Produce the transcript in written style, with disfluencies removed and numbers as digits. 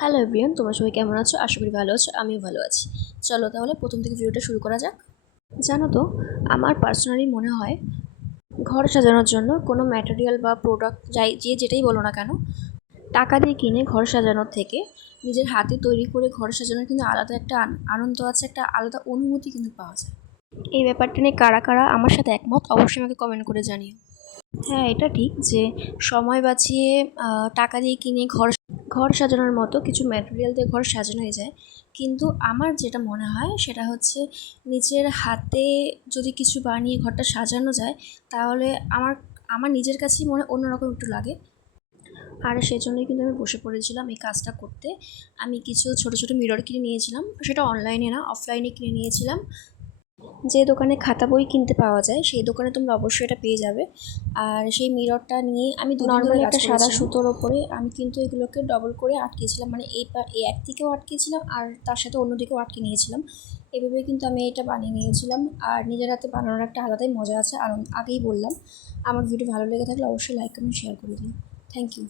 Hello everyone, তোমরা সবাই কেমন আছো? আশা করি ভালো আছো, আমিও ভালো আছি। চলো তাহলে প্রথম থেকে ভিডিওটা শুরু করা যাক। জানো তো, আমার পার্সোনালি মনে হয় ঘর সাজানোর জন্য কোনো ম্যাটেরিয়াল বা প্রোডাক্ট যে যেটাই বলো না কেন, টাকা দিয়ে কিনে ঘর সাজানোর থেকে নিজের হাতে তৈরি করে ঘর সাজানোর কিন্তু আলাদা একটা আনন্দ আছে, একটা আলাদা অনুভূতি কিন্তু পাওয়া যায়। এই ব্যাপারটা নিয়ে কারা কারা আমার সাথে একমত অবশ্যই আমাকে কমেন্ট করে জানিও। হ্যাঁ, এটা ঠিক যে সময় বাঁচিয়ে টাকা দিয়ে কিনে ঘর সাজানোর মতো কিছু ম্যাটেরিয়াল দিয়ে ঘর সাজানোই যায়, কিন্তু আমার যেটা মনে হয় সেটা হচ্ছে নিজের হাতে যদি কিছু বানিয়ে ঘরটা সাজানো যায় তাহলে আমার আমার নিজের কাছেই মনে অন্যরকম একটু লাগে। আর সেজন্যই কিন্তু আমি বসে পড়েছিলাম এই কাজটা করতে। আমি কিছু ছোটো ছোটো মিরর কিনে নিয়েছিলাম, সেটা অনলাইনে না অফলাইনে কিনে নিয়েছিলাম। যে দোকানে খাতা বই কিনতে পাওয়া যায় সেই দোকানে তোমরা অবশ্যই এটা পেয়ে যাবে। আর সেই মিররটা নিয়ে আমি নর্মালি একটা সাদা সুতোর ওপরে আমি কিন্তু এগুলোকে ডবল করে আটকেছিলাম, মানে এই এক দিকেও আটকেছিলাম আর তার সাথে অন্য দিকেও আটকে নিয়েছিলাম। এভাবে কিন্তু আমি এটা বানিয়ে নিয়েছিলাম। আর নিজের হাতে বানানোর একটা আলাদাই মজা আছে। আর আগেই বললাম, আমার ভিডিও ভালো লেগে থাকলে অবশ্যই লাইক কমেন্ট শেয়ার করে দিন। Thank you.